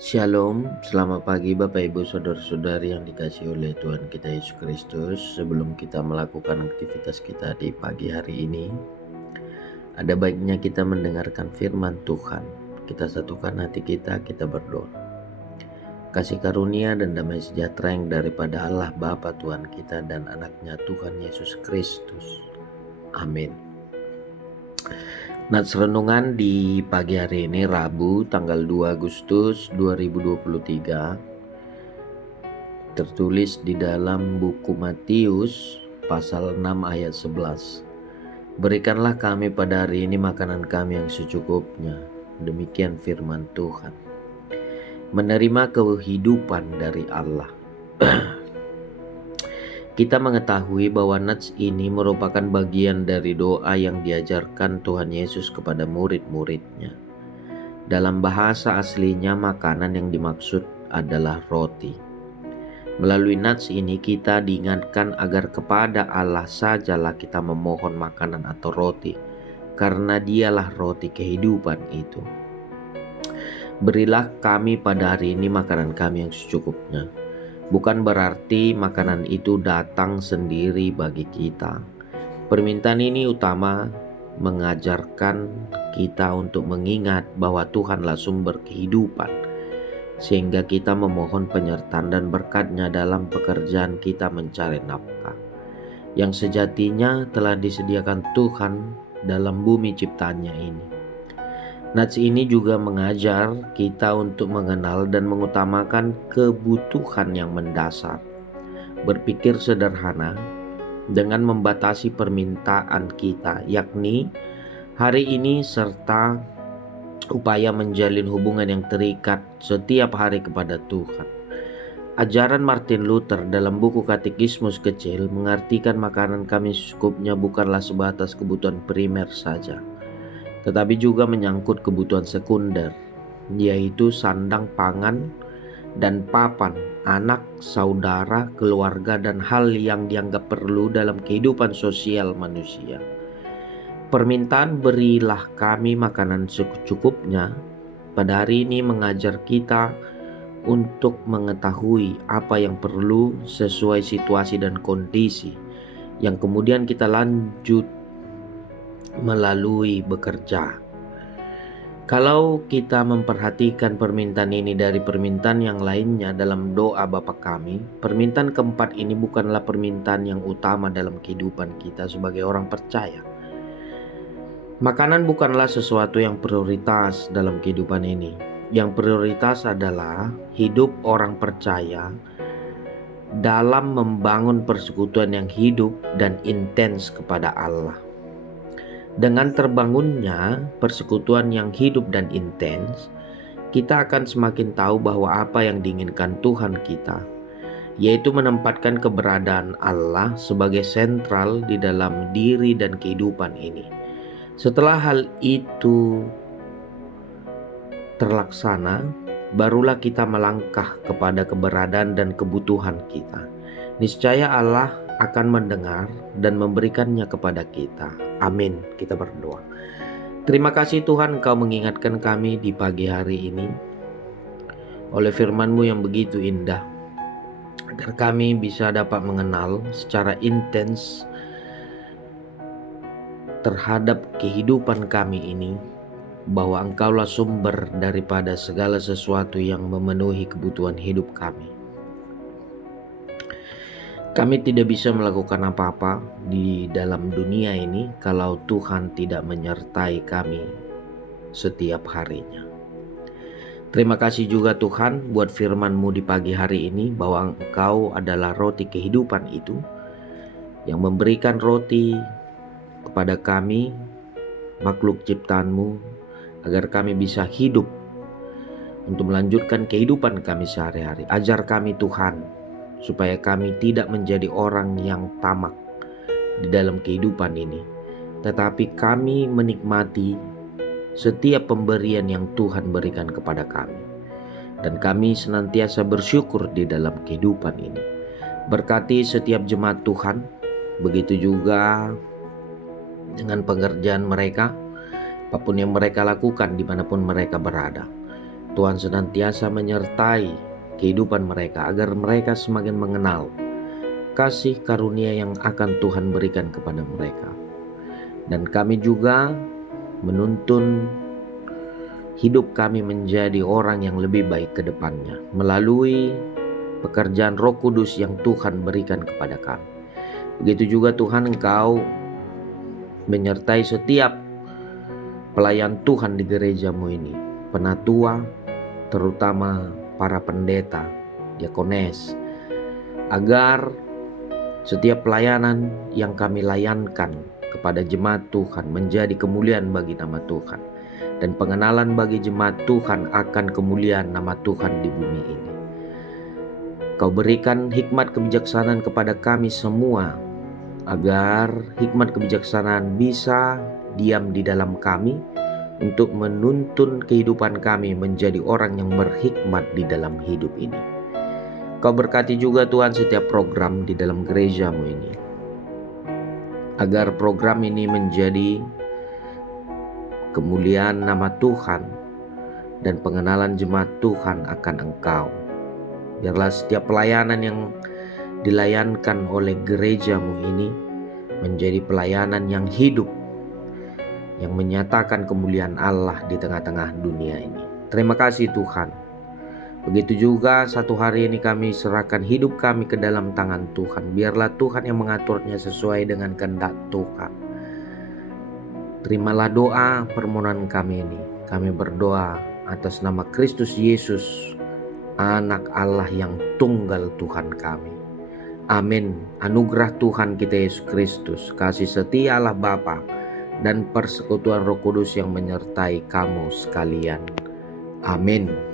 Shalom, selamat pagi Bapak Ibu Saudara-saudari yang dikasihi oleh Tuhan kita Yesus Kristus. Sebelum kita melakukan aktivitas kita di pagi hari ini, ada baiknya kita mendengarkan firman Tuhan. Kita satukan hati kita berdoa. Kasih karunia dan damai sejahtera yang daripada Allah Bapa Tuhan kita dan anaknya Tuhan Yesus Kristus. Amin. Nats renungan di pagi hari ini Rabu tanggal 2 Agustus 2023 tertulis di dalam buku Matius pasal 6 ayat 11. Berikanlah kami pada hari ini makanan kami yang secukupnya. Demikian firman Tuhan. Menerima kehidupan dari Allah. Kita mengetahui bahwa nats ini merupakan bagian dari doa yang diajarkan Tuhan Yesus kepada murid-muridnya. Dalam bahasa aslinya makanan yang dimaksud adalah roti. Melalui nats ini kita diingatkan agar kepada Allah sajalah kita memohon makanan atau roti, karena dialah roti kehidupan itu. Berilah kami pada hari ini makanan kami yang secukupnya. Bukan berarti makanan itu datang sendiri bagi kita. Permintaan ini utama mengajarkan kita untuk mengingat bahwa Tuhanlah sumber kehidupan, sehingga kita memohon penyertaan dan berkat-Nya dalam pekerjaan kita mencari nafkah, yang sejatinya telah disediakan Tuhan dalam bumi ciptaannya ini. Nats ini juga mengajar kita untuk mengenal dan mengutamakan kebutuhan yang mendasar, berpikir sederhana dengan membatasi permintaan kita, yakni hari ini, serta upaya menjalin hubungan yang terikat setiap hari kepada Tuhan. Ajaran Martin Luther dalam buku Katekismus Kecil mengartikan makanan kami secukupnya bukanlah sebatas kebutuhan primer saja, tetapi juga menyangkut kebutuhan sekunder, yaitu sandang pangan dan papan, anak, saudara, keluarga, dan hal yang dianggap perlu dalam kehidupan sosial manusia. Permintaan berilah kami makanan secukupnya pada hari ini mengajar kita untuk mengetahui apa yang perlu sesuai situasi dan kondisi, yang kemudian kita lanjut melalui bekerja. Kalau kita memperhatikan permintaan ini dari permintaan yang lainnya dalam doa Bapa kami, permintaan keempat ini bukanlah permintaan yang utama dalam kehidupan kita sebagai orang percaya. Makanan bukanlah sesuatu yang prioritas dalam kehidupan ini. Yang prioritas adalah hidup orang percaya dalam membangun persekutuan yang hidup dan intens kepada Allah. Dengan terbangunnya persekutuan yang hidup dan intens, kita akan semakin tahu bahwa apa yang diinginkan Tuhan kita, yaitu menempatkan keberadaan Allah sebagai sentral di dalam diri dan kehidupan ini. Setelah hal itu terlaksana, barulah kita melangkah kepada keberadaan dan kebutuhan kita. Niscaya Allah akan mendengar dan memberikannya kepada kita. Amin. Kita berdoa. Terima kasih Tuhan, Engkau mengingatkan kami di pagi hari ini oleh firman-Mu yang begitu indah, agar kami bisa dapat mengenal secara intens terhadap kehidupan kami ini, bahwa Engkaulah sumber daripada segala sesuatu yang memenuhi kebutuhan hidup kami. Kami tidak bisa melakukan apa-apa di dalam dunia ini kalau Tuhan tidak menyertai kami setiap harinya. Terima kasih juga Tuhan buat firman-Mu di pagi hari ini, bahwa Engkau adalah roti kehidupan itu, yang memberikan roti kepada kami, makhluk ciptaan-Mu, agar kami bisa hidup untuk melanjutkan kehidupan kami sehari-hari. Ajar kami Tuhan, supaya kami tidak menjadi orang yang tamak di dalam kehidupan ini, tetapi kami menikmati setiap pemberian yang Tuhan berikan kepada kami, dan kami senantiasa bersyukur di dalam kehidupan ini. Berkati setiap jemaat Tuhan, begitu juga dengan pekerjaan mereka, apapun yang mereka lakukan dimanapun mereka berada. Tuhan senantiasa menyertai kehidupan mereka agar mereka semakin mengenal kasih karunia yang akan Tuhan berikan kepada mereka. Dan kami juga menuntun hidup kami menjadi orang yang lebih baik ke depannya melalui pekerjaan Roh Kudus yang Tuhan berikan kepada kami. Begitu juga Tuhan, Engkau menyertai setiap pelayan Tuhan di gerejamu ini, penatua, terutama para pendeta, diakones, agar setiap pelayanan yang kami layankan kepada jemaat Tuhan menjadi kemuliaan bagi nama Tuhan, dan pengenalan bagi jemaat Tuhan akan kemuliaan nama Tuhan di bumi ini. Kau berikan hikmat kebijaksanaan kepada kami semua, agar hikmat kebijaksanaan bisa diam di dalam kami untuk menuntun kehidupan kami menjadi orang yang berhikmat di dalam hidup ini. Kau berkati juga Tuhan setiap program di dalam gerejamu ini, agar program ini menjadi kemuliaan nama Tuhan dan pengenalan jemaat Tuhan akan Engkau. Biarlah setiap pelayanan yang dilayankan oleh gerejamu ini menjadi pelayanan yang hidup, yang menyatakan kemuliaan Allah di tengah-tengah dunia ini. Terima kasih Tuhan. Begitu juga satu hari ini kami serahkan hidup kami ke dalam tangan Tuhan. Biarlah Tuhan yang mengaturnya sesuai dengan kehendak Tuhan. Terimalah doa permohonan kami ini. Kami berdoa atas nama Kristus Yesus, Anak Allah yang tunggal Tuhan kami. Amin. Anugerah Tuhan kita Yesus Kristus, kasih setia Allah Bapa, dan persekutuan Roh Kudus yang menyertai kamu sekalian. Amin.